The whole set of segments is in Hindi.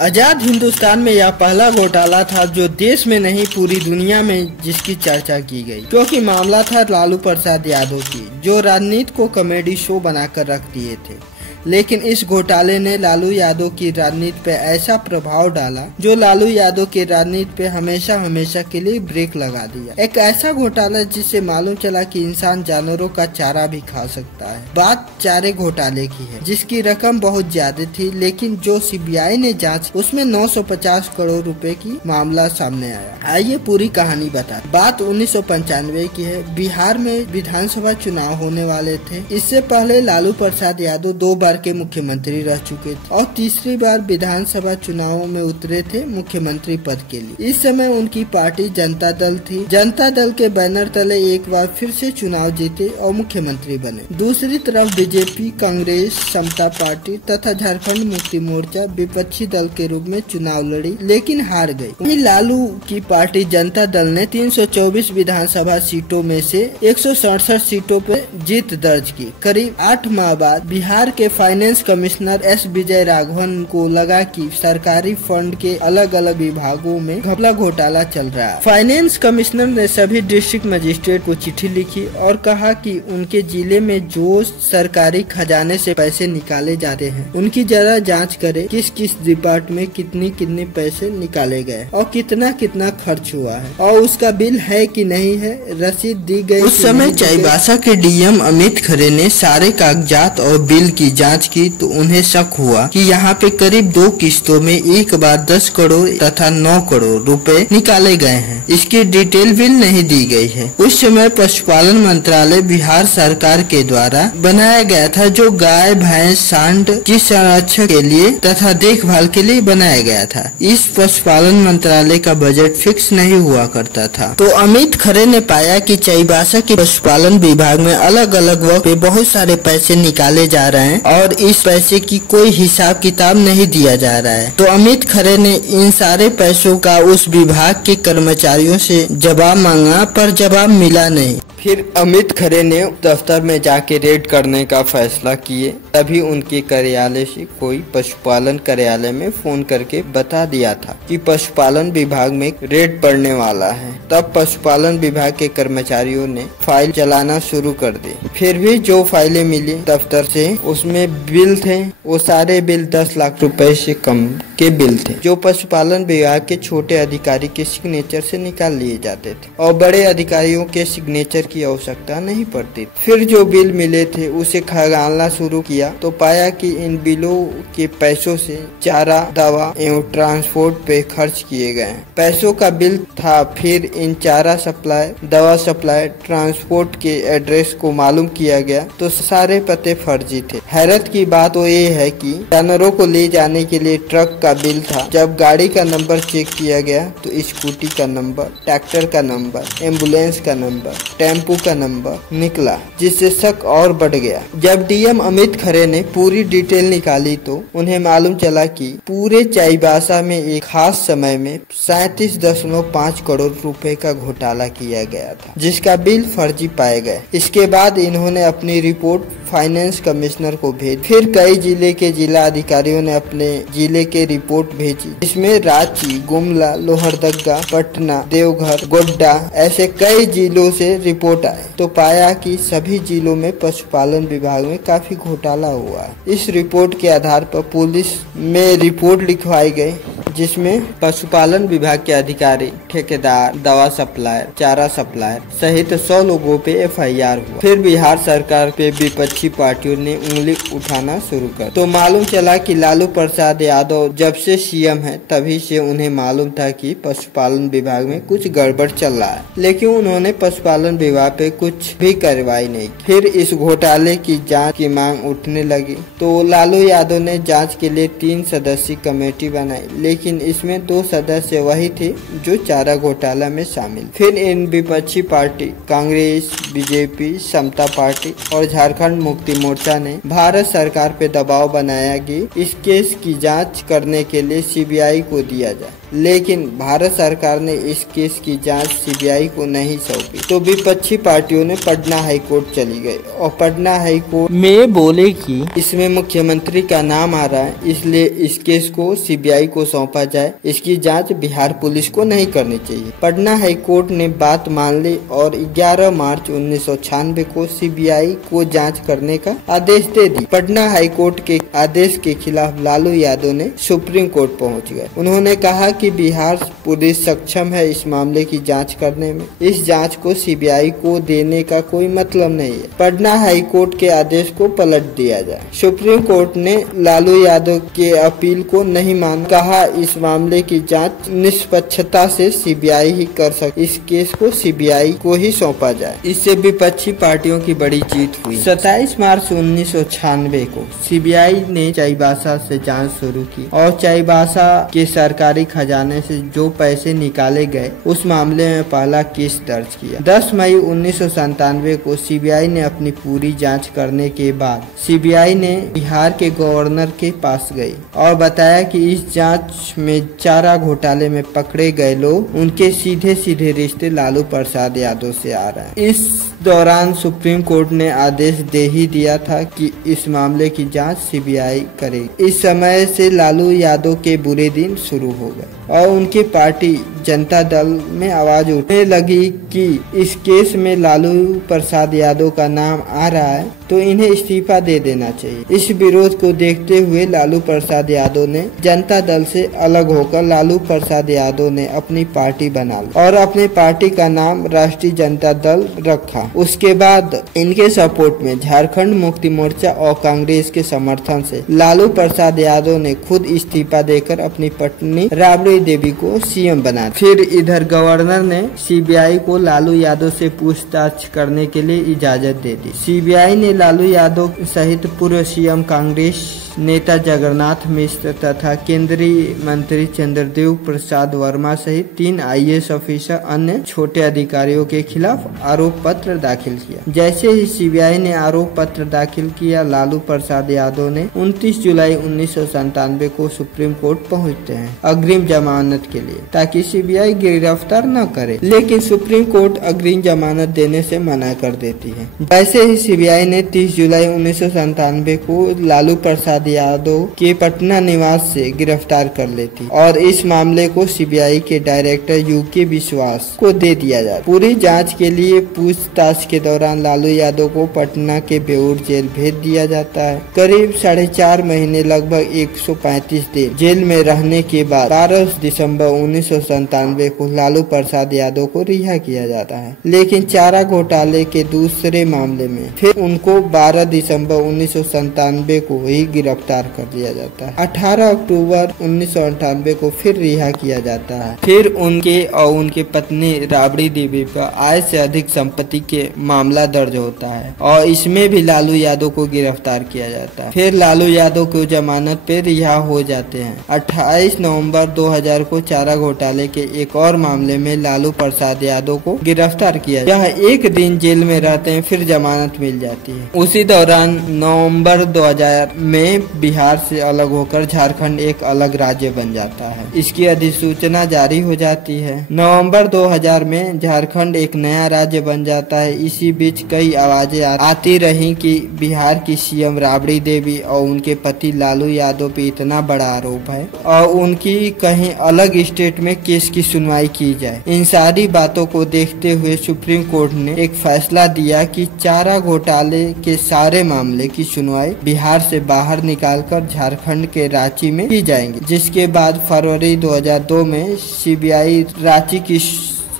आजाद हिंदुस्तान में यह पहला घोटाला था जो देश में नहीं पूरी दुनिया में जिसकी चर्चा की गई, क्योंकि मामला था लालू प्रसाद यादव की, जो राजनीति को कॉमेडी शो बनाकर रख दिए थे। लेकिन इस घोटाले ने लालू यादव की राजनीति पे ऐसा प्रभाव डाला जो लालू यादव की राजनीति पे हमेशा हमेशा के लिए ब्रेक लगा दिया। एक ऐसा घोटाला जिससे मालूम चला कि इंसान जानवरों का चारा भी खा सकता है। बात चारे घोटाले की है, जिसकी रकम बहुत ज्यादा थी, लेकिन जो सीबीआई ने जांच उसमें 950 करोड़ रुपए की मामला सामने आया। आइए पूरी कहानी बता। बात 1995 की है। बिहार में विधानसभा चुनाव होने वाले थे। इससे पहले लालू प्रसाद यादव 2 बार के मुख्यमंत्री रह चुके थे और तीसरी बार विधानसभा चुनावों में उतरे थे मुख्यमंत्री पद के लिए। इस समय उनकी पार्टी जनता दल थी। जनता दल के बैनर तले एक बार फिर से चुनाव जीते और मुख्यमंत्री बने। दूसरी तरफ बीजेपी, कांग्रेस, समता पार्टी तथा झारखंड मुक्ति मोर्चा विपक्षी दल के रूप में चुनाव लड़ी, लेकिन हार गयी। लालू की पार्टी जनता दल ने 324 विधानसभा सीटों में से 167 सीटों पे जीत दर्ज की। करीब 8 माह बाद बिहार के finance commissioner S Vijay Raghavan को लगा कि सरकारी फंड के अलग अलग विभागों में घपला घोटाला चल रहा है। फाइनेंस कमिश्नर ने सभी डिस्ट्रिक्ट मजिस्ट्रेट को चिट्ठी लिखी और कहा कि उनके जिले में जो सरकारी खजाने से पैसे निकाले जाते हैं उनकी जरा जांच करे, किस किस डिपार्टमेंट में कितनी कितने पैसे निकाले गए और कितना कितना खर्च हुआ है और उसका बिल है कि नहीं है, रसीद दी गई। उस समय चाईबासा के डीएम अमित खरे ने सारे कागजात और बिल की जांच की तो उन्हें शक हुआ कि यहाँ पे करीब 2 किस्तों में एक बार 10 करोड़ तथा 9 करोड़ रुपए निकाले गए हैं। इसकी डिटेल बिल नहीं दी गई है। उस समय पशुपालन मंत्रालय बिहार सरकार के द्वारा बनाया गया था, जो गाय, भैंस, सांड की संरक्षण के लिए तथा देखभाल के लिए बनाया गया था। इस पशुपालन मंत्रालय का बजट फिक्स नहीं हुआ करता था। तो अमित खरे ने पाया कि चाईबासा के पशुपालन विभाग में अलग अलग वक्त पे बहुत सारे पैसे निकाले जा रहे हैं और इस पैसे की कोई हिसाब किताब नहीं दिया जा रहा है। तो अमित खरे ने इन सारे पैसों का उस विभाग के कर्मचारियों से जवाब मांगा, पर जवाब मिला नहीं। फिर अमित खरे ने दफ्तर में जाके रेड करने का फैसला किए। तभी उनके कार्यालय से कोई पशुपालन कार्यालय में फोन करके बता दिया था कि पशुपालन विभाग में रेड पड़ने वाला है। तब पशुपालन विभाग के कर्मचारियों ने फाइल चलाना शुरू कर दी। फिर भी जो फाइलें मिली दफ्तर से उसमें बिल थे, वो सारे बिल 10 लाख रुपए से कम के बिल थे, जो पशुपालन विभाग के छोटे अधिकारी के सिग्नेचर से निकाल लिए जाते थे और बड़े अधिकारियों के सिग्नेचर की आवश्यकता नहीं पड़ती। फिर जो बिल मिले थे उसे खंगालना शुरू किया तो पाया कि इन बिलों के पैसों से चारा, दवा एवं ट्रांसपोर्ट पे खर्च किए गए। पैसों का बिल था, फिर इन चारा सप्लाई, दवा सप्लाई, ट्रांसपोर्ट के एड्रेस को मालूम किया गया तो सारे पते फर्जी थे। हैरत की बात वो ये है कि जानवरों को ले जाने के लिए ट्रक का बिल था। जब गाड़ी का नंबर चेक किया गया तो स्कूटी का नंबर, ट्रैक्टर का नंबर, एम्बुलेंस का नंबर, टेम्पू का नंबर निकला, जिससे शक और बढ़ गया। जब डीएम अमित खरे ने पूरी डिटेल निकाली तो उन्हें मालूम चला कि पूरे चाईबासा में एक खास समय में 37.5 करोड़ रुपए का घोटाला किया गया था, जिसका बिल फर्जी पाए गए। इसके बाद इन्होंने अपनी रिपोर्ट फाइनेंस कमिश्नर को भेजी। फिर कई जिले के जिला अधिकारियों ने अपने जिले के रिपोर्ट भेजी, जिसमें रांची, गुमला, लोहरदगा, पटना, देवघर, गोड्डा ऐसे कई जिलों से रिपोर्ट आए तो पाया कि सभी जिलों में पशुपालन विभाग में काफी घोटाला हुआ है। इस रिपोर्ट के आधार पर पुलिस में रिपोर्ट लिखवाई गई, जिसमें पशुपालन विभाग के अधिकारी, ठेकेदार, दवा सप्लायर, चारा सप्लायर सहित 100 लोगों पे एफआईआर हुआ। फिर बिहार सरकार पे विपक्षी पार्टियों ने उंगली उठाना शुरू कर तो मालूम चला कि लालू प्रसाद यादव जब से सीएम है तभी से उन्हें मालूम था कि पशुपालन विभाग में कुछ गड़बड़ चल रहा है, लेकिन उन्होंने पशुपालन विभाग पे कुछ भी कार्रवाई नहीं की। फिर इस घोटाले की जांच की मांग उठने लगी तो लालू यादव ने जांच के लिए 3 सदस्यीय कमेटी बनाई, लेकिन इसमें 2 सदस्य वही थे जो चारा घोटाला में शामिल। फिर इन विपक्षी पार्टी कांग्रेस, बीजेपी, समता पार्टी और झारखंड मुक्ति मोर्चा ने भारत सरकार पे दबाव बनाया कि इस केस की जांच करने के लिए सीबीआई को दिया जाए, लेकिन भारत सरकार ने इस केस की जांच सीबीआई को नहीं सौंपी। तो विपक्षी पार्टियों ने पटना हाई कोर्ट चली गई और पटना हाई कोर्ट में बोले कि इसमें मुख्यमंत्री का नाम आ रहा है, इसलिए इस केस को सीबीआई को सौंपा जाए, इसकी जांच बिहार पुलिस को नहीं करनी चाहिए। पटना हाई कोर्ट ने बात मान ली और 11 मार्च 1996 को सीबीआई को जांच करने का आदेश दे दी। पटना हाई कोर्ट के आदेश के खिलाफ लालू यादव ने सुप्रीम कोर्ट पहुंच गए। उन्होंने कहा कि बिहार पुलिस सक्षम है इस मामले की जांच करने में, इस जांच को सीबीआई को देने का कोई मतलब नहीं है। पटना हाई कोर्ट के आदेश को पलट दिया जाए। सुप्रीम कोर्ट ने लालू यादव के अपील को नहीं माना, कहा इस मामले की जांच निष्पक्षता से सीबीआई ही कर सकती, इस केस को सीबीआई को ही सौंपा जाए। इससे विपक्षी पार्टियों की बड़ी जीत हुई। 27 मार्च 1996 को सीबीआई ने चाईबासा से जांच शुरू की और चाईबासा के सरकारी खजाने से जो पैसे निकाले गए उस मामले में पहला केस दर्ज किया। 10 मई 1997 को सीबीआई ने अपनी पूरी जांच करने के बाद सीबीआई ने बिहार के गवर्नर के पास गई और बताया कि इस जांच में चारा घोटाले में पकड़े गए लोग उनके सीधे सीधे रिश्ते लालू प्रसाद यादव से आ रहे हैं। इस दौरान सुप्रीम कोर्ट ने आदेश दे ही दिया था कि इस मामले की जांच सीबीआई करेगी। इस समय से लालू यादव के बुरे दिन शुरू हो गए और उनकी पार्टी जनता दल में आवाज उठने लगी कि इस केस में लालू प्रसाद यादव का नाम आ रहा है तो इन्हें इस्तीफा दे देना चाहिए। इस विरोध को देखते हुए लालू प्रसाद यादव ने जनता दल से अलग होकर लालू प्रसाद यादव ने अपनी पार्टी बना ली और अपनी पार्टी का नाम राष्ट्रीय जनता दल रखा। उसके बाद इनके सपोर्ट में झारखंड मुक्ति मोर्चा और कांग्रेस के समर्थन से लालू प्रसाद यादव ने खुद इस्तीफा देकर अपनी पत्नी राबड़ी देवी को सीएम बना। फिर इधर गवर्नर ने सीबीआई को लालू यादव से पूछताछ करने के लिए इजाजत दे दी। सीबीआई ने लालू यादव सहित पूर्व सीएम कांग्रेस नेता जगन्नाथ मिश्र तथा केंद्रीय मंत्री चंद्रदेव प्रसाद वर्मा सहित 3 आईएएस ऑफिसर अन्य छोटे अधिकारियों के खिलाफ आरोप पत्र दाखिल किया। जैसे ही सीबीआई ने आरोप पत्र दाखिल किया, लालू प्रसाद यादव ने 29 जुलाई 1997 को सुप्रीम कोर्ट पहुंचते हैं अग्रिम जमानत के लिए ताकि सीबीआई गिरफ्तार न करे, लेकिन सुप्रीम कोर्ट अग्रिम जमानत देने से मना कर देती है। वैसे ही सीबीआई ने 30 जुलाई 1997 को लालू प्रसाद यादव के पटना निवास से गिरफ्तार कर लेती और इस मामले को सीबीआई के डायरेक्टर यूके विश्वास को दे दिया जाता। पूरी जांच के लिए पूछताछ के दौरान लालू यादव को पटना के बेऊर जेल भेज दिया जाता है। करीब 4.5 महीने लगभग 135 दिन जेल में रहने के बाद 12 दिसंबर 1997 को लालू प्रसाद यादव को रिहा किया जाता है, लेकिन चारा घोटाले के दूसरे मामले में फिर उनको 12 दिसंबर 1997 को ही गिरफ्तार कर दिया जाता है। 18 अक्टूबर 1998 को फिर रिहा किया जाता है। फिर उनके और उनके पत्नी राबड़ी देवी पर आय से अधिक संपत्ति के मामला दर्ज होता है और इसमें भी लालू यादव को गिरफ्तार किया जाता है। फिर लालू यादव को जमानत पे रिहा हो जाते हैं। 28 नवंबर 2000 को चारा घोटाले के एक और मामले में लालू प्रसाद यादव को गिरफ्तार किया। यह एक दिन जेल में रहते हैं, फिर जमानत मिल जाती है। उसी दौरान नवंबर 2000 में बिहार से अलग होकर झारखंड एक अलग राज्य बन जाता है। इसकी अधिसूचना जारी हो जाती है। नवंबर 2000 में झारखंड एक नया राज्य बन जाता है। इसी बीच कई आवाजें आती रही कि बिहार की सीएम राबड़ी देवी और उनके पति लालू यादव पे इतना बड़ा आरोप है और उनकी कहीं अलग स्टेट में केस की सुनवाई की जाए। इन सारी बातों को देखते हुए सुप्रीम कोर्ट ने एक फैसला दिया कि चारा घोटाले के सारे मामले की सुनवाई बिहार से बाहर निकालकर झारखंड के रांची में की जाएंगी। जिसके बाद फरवरी 2002 में सीबीआई रांची की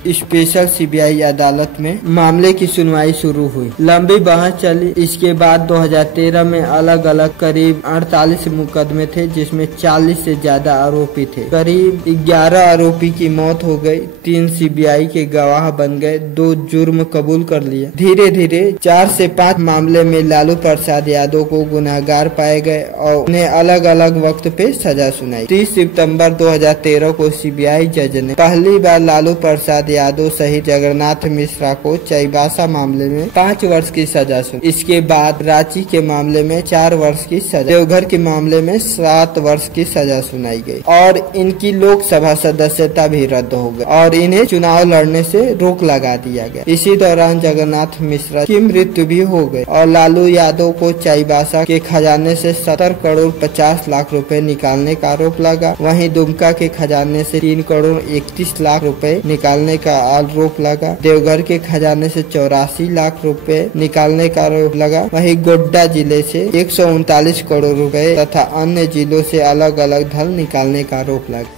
स्पेशल सीबीआई अदालत में मामले की सुनवाई शुरू हुई। लंबी बहस चली। इसके बाद 2013 में अलग अलग करीब 48 मुकदमे थे, जिसमें 40 से ज्यादा आरोपी थे। करीब 11 आरोपी की मौत हो गई, 3 सीबीआई के गवाह बन गए, 2 जुर्म कबूल कर लिया। धीरे धीरे 4 से 5 मामले में लालू प्रसाद यादव को गुनहगार पाए गए और उन्हें अलग अलग वक्त पे सजा सुनाई। 30 सितंबर 2013 को सीबीआई जज ने पहली बार लालू प्रसाद यादव सहित जगन्नाथ मिश्रा को चाईबासा मामले में 5 वर्ष की सजा सुनाई। इसके बाद रांची के मामले में 4 वर्ष की सजा, देवघर के मामले में 7 वर्ष की सजा सुनाई गई और इनकी लोकसभा सदस्यता भी रद्द हो गई और इन्हें चुनाव लड़ने से रोक लगा दिया गया। इसी दौरान जगन्नाथ मिश्रा की मृत्यु भी हो गई और लालू यादव को चाईबासा के खजाने से 70 करोड़ 50 लाख रुपए निकालने का आरोप लगा। वहीं दुमका के खजाने से 3 करोड़ 31 लाख रुपए निकालने का आरोप लगा। देवघर के खजाने से 84 लाख रुपए निकालने का आरोप लगा। वहीं गोड्डा जिले से 139 करोड़ रुपए तथा अन्य जिलों से अलग अलग धन निकालने का आरोप लगा।